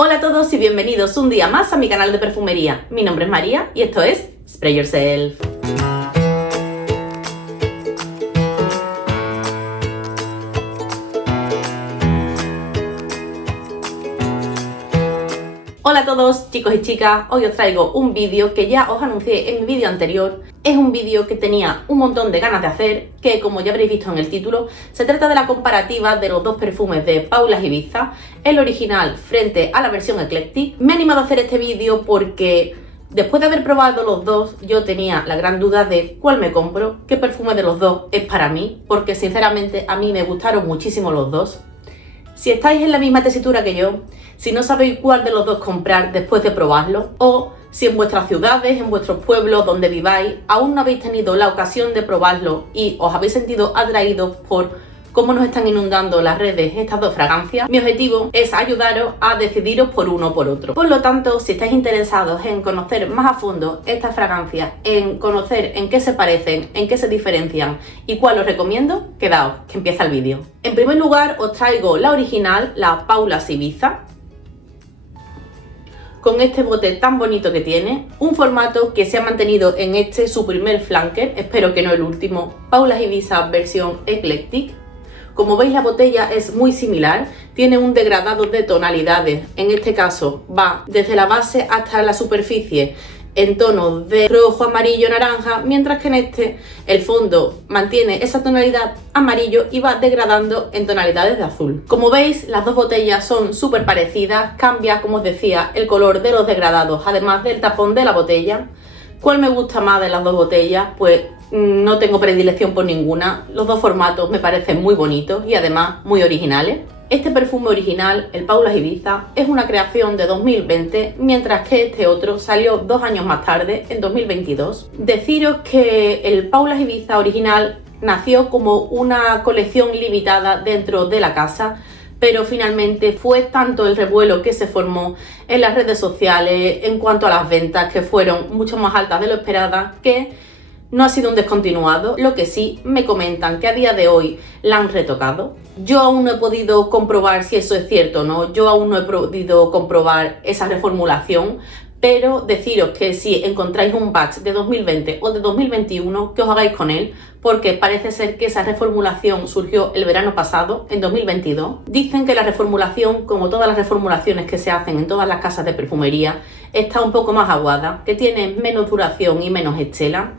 Hola a todos y bienvenidos un día más a mi canal de perfumería. Mi nombre es María y esto es Spray Yourself. Hola a todos chicos y chicas, hoy os traigo un vídeo que ya os anuncié en mi vídeo anterior. Es un vídeo que tenía un montón de ganas de hacer, que como ya habréis visto en el título, se trata de la comparativa de los dos perfumes de Paula Ibiza, el original frente a la versión Eclectic. Me he animado a hacer este vídeo porque después de haber probado los dos, yo tenía la gran duda de cuál me compro, qué perfume de los dos es para mí, porque sinceramente a mí me gustaron muchísimo los dos. Si estáis en la misma tesitura que yo, si no sabéis cuál de los dos comprar después de probarlo, o si en vuestras ciudades, en vuestros pueblos, donde viváis, aún no habéis tenido la ocasión de probarlo y os habéis sentido atraídos por cómo nos están inundando las redes estas dos fragancias, mi objetivo es ayudaros a decidiros por uno o por otro. Por lo tanto, si estáis interesados en conocer más a fondo estas fragancias, en conocer en qué se parecen, en qué se diferencian y cuál os recomiendo, quedaos, que empieza el vídeo. En primer lugar, os traigo la original, la Paula Ibiza, con este bote tan bonito que tiene, un formato que se ha mantenido en este su primer flanker, espero que no el último, Paula Ibiza versión Eclectic. Como veis, la botella es muy similar, tiene un degradado de tonalidades, en este caso va desde la base hasta la superficie en tonos de rojo, amarillo, naranja, mientras que en este el fondo mantiene esa tonalidad amarillo y va degradando en tonalidades de azul. Como veis, las dos botellas son súper parecidas, cambia, como os decía, el color de los degradados, además del tapón de la botella. ¿Cuál me gusta más de las dos botellas? Pues no tengo predilección por ninguna, los dos formatos me parecen muy bonitos y además muy originales. Este perfume original, el Paula Ibiza, es una creación de 2020, mientras que este otro salió 2 años más tarde, en 2022. Deciros que el Paula Ibiza original nació como una colección limitada dentro de la casa, pero finalmente fue tanto el revuelo que se formó en las redes sociales en cuanto a las ventas, que fueron mucho más altas de lo esperada, que no ha sido un descontinuado. Lo que sí me comentan que a día de hoy la han retocado. Yo aún no he podido comprobar si eso es cierto o no, yo aún no he podido comprobar esa reformulación, pero deciros que si encontráis un batch de 2020 o de 2021, que os hagáis con él, porque parece ser que esa reformulación surgió el verano pasado, en 2022. Dicen que la reformulación, como todas las reformulaciones que se hacen en todas las casas de perfumería, está un poco más aguada, que tiene menos duración y menos estela.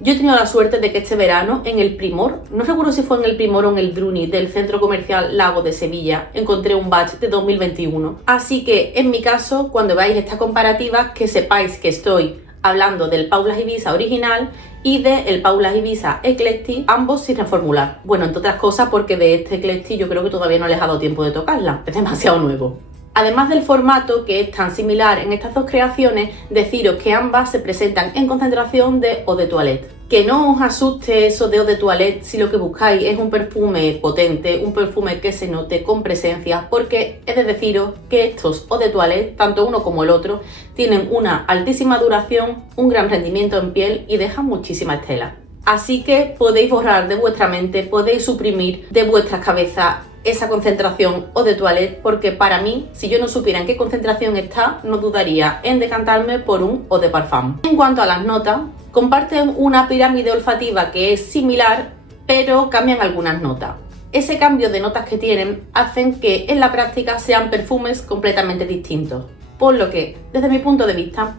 Yo he tenido la suerte de que este verano, en el Primor, no recuerdo si fue en el Primor o en el Druni del Centro Comercial Lago de Sevilla, encontré un batch de 2021. Así que, en mi caso, cuando veáis esta comparativa, que sepáis que estoy hablando del Paula Ibiza original y del Paula Ibiza Eclectic, ambos sin reformular. Bueno, entre otras cosas porque de este Eclectic yo creo que todavía no les ha dado tiempo de tocarla, es demasiado nuevo. Además del formato, que es tan similar en estas dos creaciones, deciros que ambas se presentan en concentración de eau de toilette. Que no os asuste eso de eau de toilette si lo que buscáis es un perfume potente, un perfume que se note con presencia, porque he de deciros que estos eau de toilette, tanto uno como el otro, tienen una altísima duración, un gran rendimiento en piel y dejan muchísima estela. Así que podéis borrar de vuestra mente, podéis suprimir de vuestras cabezas esa concentración eau de toilette, porque para mí, si yo no supiera en qué concentración está, no dudaría en decantarme por un eau de parfum. En cuanto a las notas, comparten una pirámide olfativa que es similar, pero cambian algunas notas. Ese cambio de notas que tienen hacen que en la práctica sean perfumes completamente distintos, por lo que, desde mi punto de vista,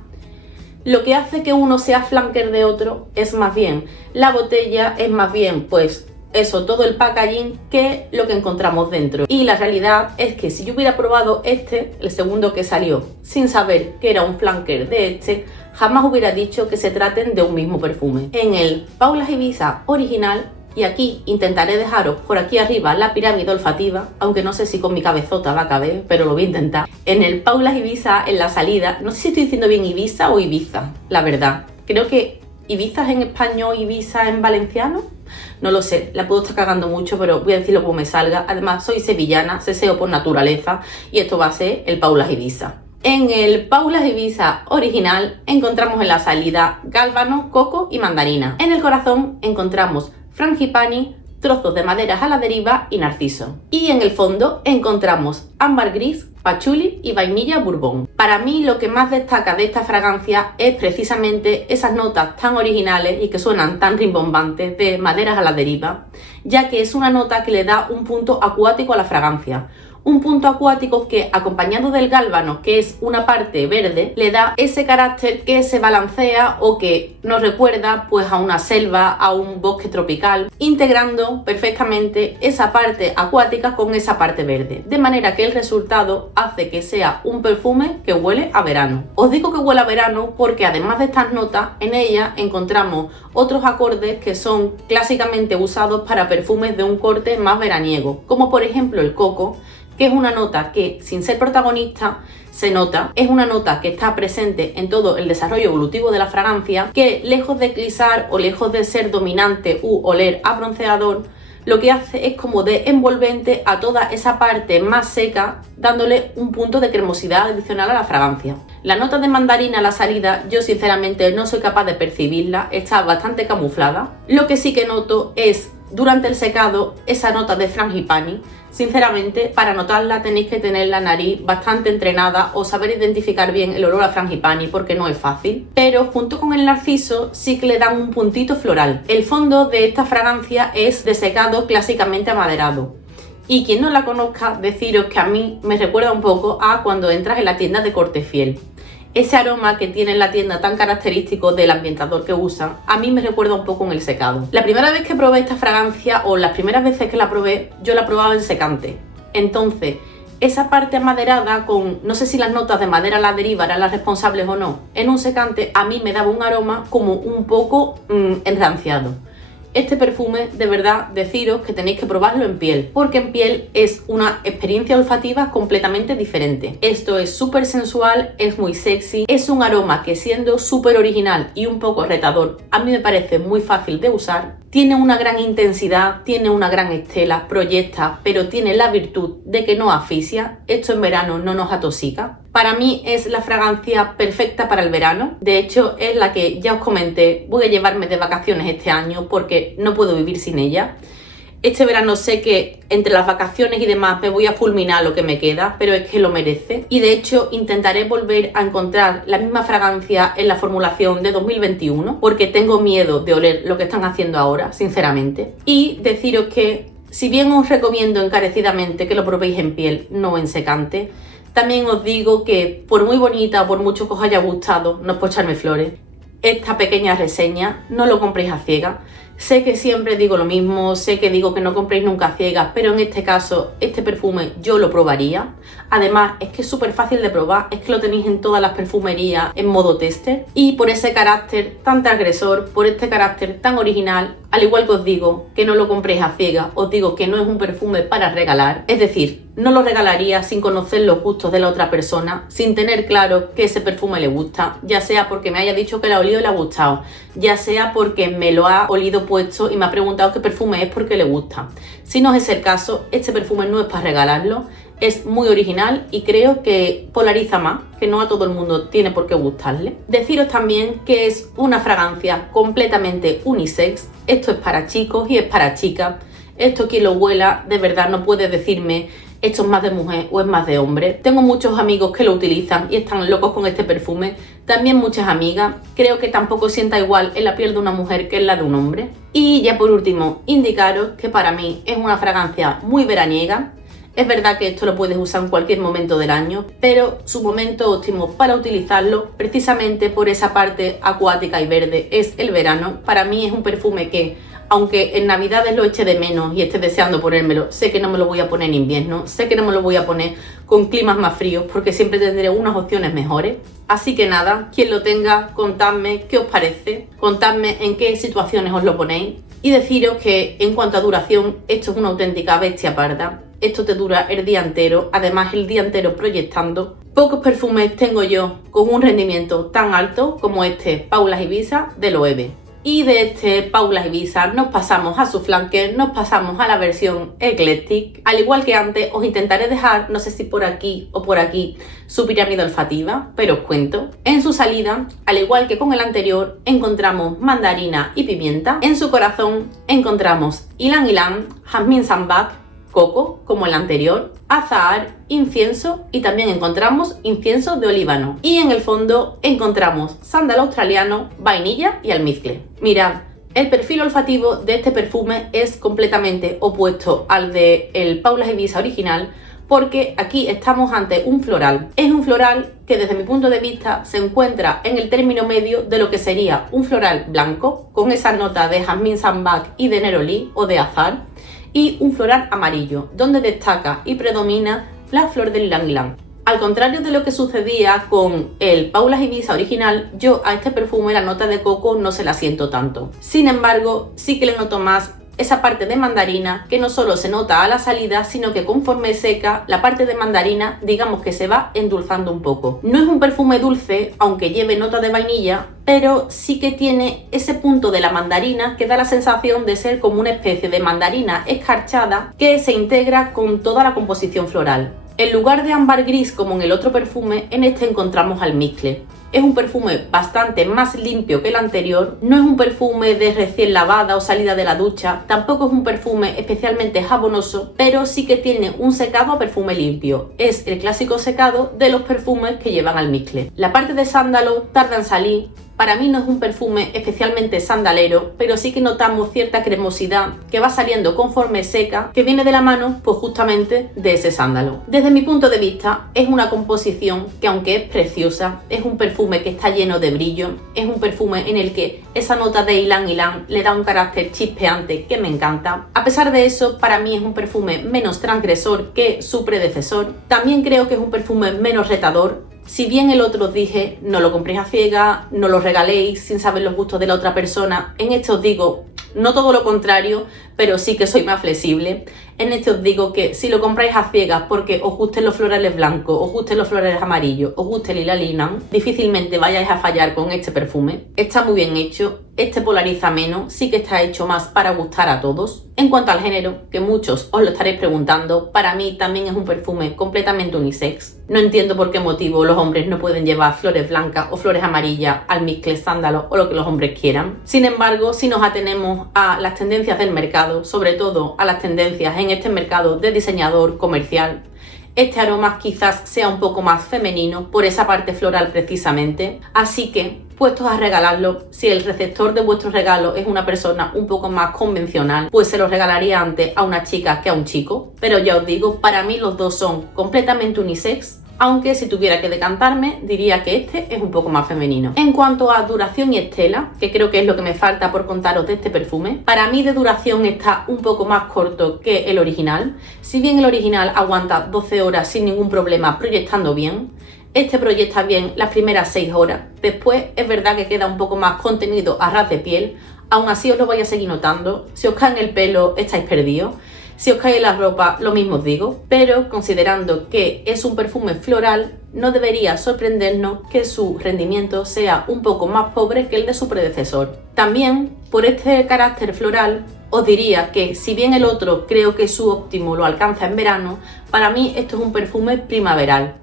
lo que hace que uno sea flanker de otro es más bien la botella, es más bien pues eso, todo el packaging, que lo que encontramos dentro. Y la realidad es que si yo hubiera probado este, el segundo que salió, sin saber que era un flanker de este, jamás hubiera dicho que se traten de un mismo perfume. En el Paula Ibiza original, y aquí intentaré dejaros por aquí arriba la pirámide olfativa, aunque no sé si con mi cabezota va a caber, pero lo voy a intentar. En el Paula Ibiza, en la salida, no sé si estoy diciendo bien Ibiza o Ibiza, la verdad. Creo que Ibiza es en español, Ibiza en valenciano. No lo sé, la puedo estar cagando mucho, pero voy a decirlo como me salga. Además, soy sevillana, seseo por naturaleza, y esto va a ser el Paula Ibiza. En el Paula Ibiza original encontramos en la salida gálbano, coco y mandarina. En el corazón encontramos frangipani, trozos de maderas a la deriva y narciso. Y en el fondo encontramos ámbar gris, pachuli y vainilla bourbon. Para mí lo que más destaca de esta fragancia es precisamente esas notas tan originales y que suenan tan rimbombantes de maderas a la deriva, ya que es una nota que le da un punto acuático a la fragancia. Un punto acuático que, acompañado del gálbano, que es una parte verde, le da ese carácter que se balancea o que nos recuerda pues a una selva, a un bosque tropical, integrando perfectamente esa parte acuática con esa parte verde, de manera que el resultado hace que sea un perfume que huele a verano. Os digo que huele a verano porque además de estas notas, en ella encontramos otros acordes que son clásicamente usados para perfumes de un corte más veraniego, como por ejemplo el coco, que es una nota que, sin ser protagonista, se nota, es una nota que está presente en todo el desarrollo evolutivo de la fragancia, que lejos de eclipsar o lejos de ser dominante u oler a bronceador, lo que hace es como de envolvente a toda esa parte más seca, dándole un punto de cremosidad adicional a la fragancia. La nota de mandarina a la salida, yo sinceramente no soy capaz de percibirla, está bastante camuflada. Lo que sí que noto es, durante el secado, esa nota de frangipani. Sinceramente, para notarla tenéis que tener la nariz bastante entrenada o saber identificar bien el olor a frangipani porque no es fácil, pero junto con el narciso sí que le dan un puntito floral. El fondo de esta fragancia es de secado clásicamente amaderado. Y quien no la conozca, deciros que a mí me recuerda un poco a cuando entras en la tienda de Corte Fiel. Ese aroma que tiene en la tienda tan característico del ambientador que usan, a mí me recuerda un poco en el secado. La primera vez que probé esta fragancia, o las primeras veces que la probé, yo la probaba en secante. Entonces, esa parte amaderada con, no sé si las notas de madera a la deriva eran las responsables o no, en un secante a mí me daba un aroma como un poco enranciado. Este perfume, de verdad, deciros que tenéis que probarlo en piel, porque en piel es una experiencia olfativa completamente diferente. Esto es súper sensual, es muy sexy, es un aroma que, siendo súper original y un poco retador, a mí me parece muy fácil de usar. Tiene una gran intensidad, tiene una gran estela, proyecta, pero tiene la virtud de que no asfixia. Esto en verano no nos atosica. Para mí es la fragancia perfecta para el verano. De hecho, es la que ya os comenté, voy a llevarme de vacaciones este año porque no puedo vivir sin ella. Este verano sé que entre las vacaciones y demás me voy a fulminar lo que me queda, pero es que lo merece. Y de hecho intentaré volver a encontrar la misma fragancia en la formulación de 2021, porque tengo miedo de oler lo que están haciendo ahora, sinceramente. Y deciros que, si bien os recomiendo encarecidamente que lo probéis en piel, no en secante, también os digo que por muy bonita o por mucho que os haya gustado, no es por echarme flores, esta pequeña reseña no lo compréis a ciegas. Sé que siempre digo lo mismo, sé que digo que no compréis nunca a ciegas, pero en este caso, este perfume yo lo probaría. Además, es que es súper fácil de probar, es que lo tenéis en todas las perfumerías en modo tester. Y por ese carácter tan transgresor, por este carácter tan original, al igual que os digo que no lo compréis a ciegas, os digo que no es un perfume para regalar. Es decir, no lo regalaría sin conocer los gustos de la otra persona, sin tener claro que ese perfume le gusta, ya sea porque me haya dicho que lo ha olido y le ha gustado, ya sea porque me lo ha olido puesto y me ha preguntado qué perfume es porque le gusta. Si no es el caso, este perfume no es para regalarlo, es muy original y creo que polariza más, que no a todo el mundo tiene por qué gustarle. Deciros también que es una fragancia completamente unisex, esto es para chicos y es para chicas, esto quien lo huela de verdad no puede decirme esto es más de mujer o es más de hombre. Tengo muchos amigos que lo utilizan y están locos con este perfume, también muchas amigas. Creo que tampoco sienta igual en la piel de una mujer que en la de un hombre. Y ya por último, indicaros que para mí es una fragancia muy veraniega. Es verdad que esto lo puedes usar en cualquier momento del año, pero su momento óptimo para utilizarlo, precisamente por esa parte acuática y verde, es el verano. Para mí es un perfume que, aunque en Navidades lo eche de menos y esté deseando ponérmelo, sé que no me lo voy a poner en invierno, sé que no me lo voy a poner con climas más fríos porque siempre tendré unas opciones mejores. Así que nada, quien lo tenga, contadme qué os parece, contadme en qué situaciones os lo ponéis y deciros que en cuanto a duración, esto es una auténtica bestia parda. Esto te dura el día entero, además el día entero proyectando. Pocos perfumes tengo yo con un rendimiento tan alto como este Paula Ibiza de Loewe. Y de este Paula Ibiza nos pasamos a su flanker, nos pasamos a la versión Eclectic. Al igual que antes, os intentaré dejar, no sé si por aquí o por aquí, su pirámide olfativa, pero os cuento. En su salida, al igual que con el anterior, encontramos mandarina y pimienta. En su corazón encontramos ylang ylang, jazmín sambac, coco, como el anterior, azahar, incienso y también encontramos incienso de olíbano. Y en el fondo encontramos sándalo australiano, vainilla y almizcle. Mirad, el perfil olfativo de este perfume es completamente opuesto al del Paula Ibiza original, porque aquí estamos ante un floral. Es un floral que desde mi punto de vista se encuentra en el término medio de lo que sería un floral blanco, con esa nota de jazmín sambac y de neroli o de azahar, y un floral amarillo, donde destaca y predomina la flor del ylang ylang. Al contrario de lo que sucedía con el Paula Ibiza original, yo a este perfume la nota de coco no se la siento tanto. Sin embargo, sí que le noto más esa parte de mandarina, que no solo se nota a la salida, sino que conforme seca, la parte de mandarina, digamos que se va endulzando un poco. No es un perfume dulce, aunque lleve nota de vainilla, pero sí que tiene ese punto de la mandarina que da la sensación de ser como una especie de mandarina escarchada que se integra con toda la composición floral. En lugar de ámbar gris como en el otro perfume, en este encontramos almizcle. Es un perfume bastante más limpio que el anterior, no es un perfume de recién lavada o salida de la ducha, tampoco es un perfume especialmente jabonoso, pero sí que tiene un secado a perfume limpio. Es el clásico secado de los perfumes que llevan almizcle. La parte de sándalo tarda en salir. Para mí no es un perfume especialmente sandalero, pero sí que notamos cierta cremosidad que va saliendo conforme seca, que viene de la mano pues justamente de ese sándalo. Desde mi punto de vista es una composición que, aunque es preciosa, es un perfume que está lleno de brillo, es un perfume en el que esa nota de ylang ylang le da un carácter chispeante que me encanta. A pesar de eso, para mí es un perfume menos transgresor que su predecesor. También creo que es un perfume menos retador. Si bien el otro os dije, no lo compréis a ciegas, no lo regaléis sin saber los gustos de la otra persona, en este os digo, no todo lo contrario, pero sí que soy más flexible. En este os digo que si lo compráis a ciegas porque os gusten los florales blancos, os gusten los florales amarillos, os guste el ylang ylang, difícilmente vayáis a fallar con este perfume. Está muy bien hecho, este polariza menos, sí que está hecho más para gustar a todos. En cuanto al género, que muchos os lo estaréis preguntando, para mí también es un perfume completamente unisex. No entiendo por qué motivo los hombres no pueden llevar flores blancas o flores amarillas, almizcle, sándalo o lo que los hombres quieran. Sin embargo, si nos atenemos a las tendencias del mercado, sobre todo a las tendencias en este mercado de diseñador comercial, este aroma quizás sea un poco más femenino por esa parte floral precisamente. Así que, puestos a regalarlo, si el receptor de vuestro regalo es una persona un poco más convencional, pues se lo regalaría antes a una chica que a un chico. Pero ya os digo, para mí los dos son completamente unisex, aunque si tuviera que decantarme diría que este es un poco más femenino. En cuanto a duración y estela, que creo que es lo que me falta por contaros de este perfume, para mí de duración está un poco más corto que el original. Si bien el original aguanta 12 horas sin ningún problema proyectando bien, este proyecta bien las primeras 6 horas. Después es verdad que queda un poco más contenido a ras de piel, aún así os lo vais a seguir notando. Si os cae en el pelo estáis perdidos. Si os cae en la ropa, lo mismo os digo, pero considerando que es un perfume floral, no debería sorprendernos que su rendimiento sea un poco más pobre que el de su predecesor. También, por este carácter floral, os diría que si bien el otro creo que su óptimo lo alcanza en verano, para mí esto es un perfume primaveral.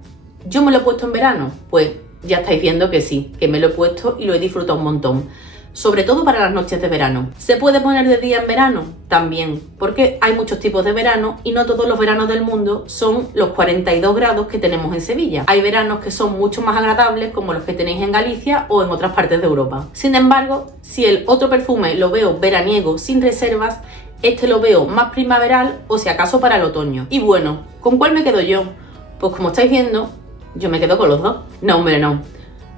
¿Yo me lo he puesto en verano? Pues ya estáis viendo que sí, que me lo he puesto y lo he disfrutado un montón. Sobre todo para las noches de verano. ¿Se puede poner de día en verano? También, porque hay muchos tipos de verano y no todos los veranos del mundo son los 42 grados que tenemos en Sevilla. Hay veranos que son mucho más agradables, como los que tenéis en Galicia o en otras partes de Europa. Sin embargo, si el otro perfume lo veo veraniego sin reservas, este lo veo más primaveral o si acaso para el otoño. Y bueno, ¿con cuál me quedo yo? Pues como estáis viendo, yo me quedo con los dos. No, hombre, no.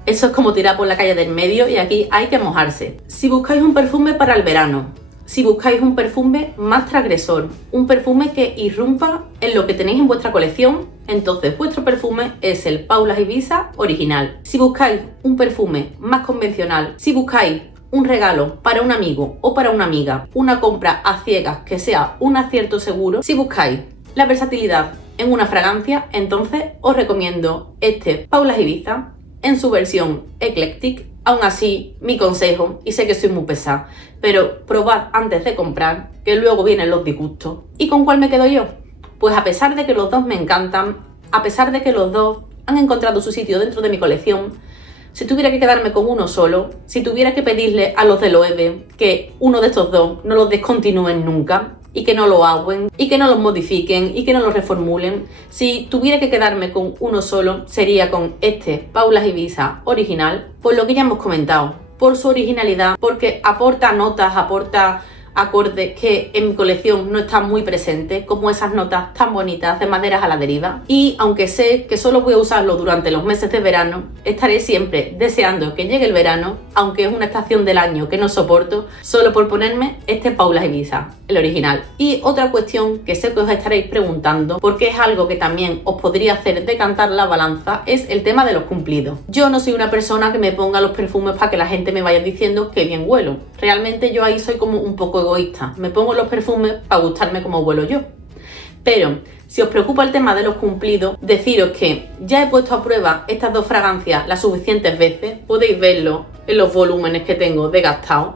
Eso es como tirar por la calle del medio y aquí hay que mojarse. Si buscáis un perfume para el verano, si buscáis un perfume más transgresor, un perfume que irrumpa en lo que tenéis en vuestra colección, entonces vuestro perfume es el Paula Ibiza original. Si buscáis un perfume más convencional, si buscáis un regalo para un amigo o para una amiga, una compra a ciegas que sea un acierto seguro, si buscáis la versatilidad en una fragancia, entonces os recomiendo este Paula Ibiza en su versión Eclectic Aún así, mi consejo, y sé que soy muy pesada, pero probad antes de comprar, que luego vienen los disgustos. ¿Y con cuál me quedo yo? Pues a pesar de que los dos me encantan, a pesar de que los dos han encontrado su sitio dentro de mi colección, si tuviera que quedarme con uno solo, si tuviera que pedirle a los de Loewe que uno de estos dos no los descontinúen nunca, y que no lo agüen, y que no los modifiquen, y que no los reformulen, si tuviera que quedarme con uno solo, sería con este Paula Ibiza original, por lo que ya hemos comentado, por su originalidad, porque aporta notas, aporta acordes que en mi colección no están muy presentes, como esas notas tan bonitas de maderas a la deriva. Y aunque sé que solo voy a usarlo durante los meses de verano, estaré siempre deseando que llegue el verano, aunque es una estación del año que no soporto, solo por ponerme este Paula Ibiza, el original. Y otra cuestión que sé que os estaréis preguntando, porque es algo que también os podría hacer decantar la balanza, es el tema de los cumplidos. Yo no soy una persona que me ponga los perfumes para que la gente me vaya diciendo que bien huelo. Realmente yo ahí soy como un poco egoísta, me pongo los perfumes para gustarme como huelo yo. Pero si os preocupa el tema de los cumplidos, deciros que ya he puesto a prueba estas dos fragancias las suficientes veces, podéis verlo en los volúmenes que tengo de gastado,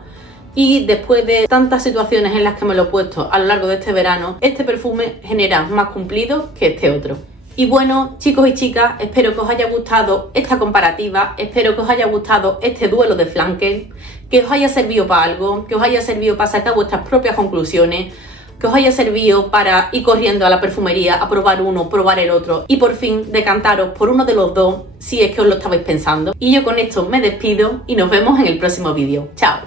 y después de tantas situaciones en las que me lo he puesto a lo largo de este verano, este perfume genera más cumplidos que este otro. Y bueno, chicos y chicas, espero que os haya gustado esta comparativa, espero que os haya gustado este duelo de flanker, que os haya servido para algo, que os haya servido para sacar vuestras propias conclusiones, que os haya servido para ir corriendo a la perfumería a probar uno, probar el otro y por fin decantaros por uno de los dos si es que os lo estabais pensando. Y yo con esto me despido y nos vemos en el próximo vídeo. ¡Chao!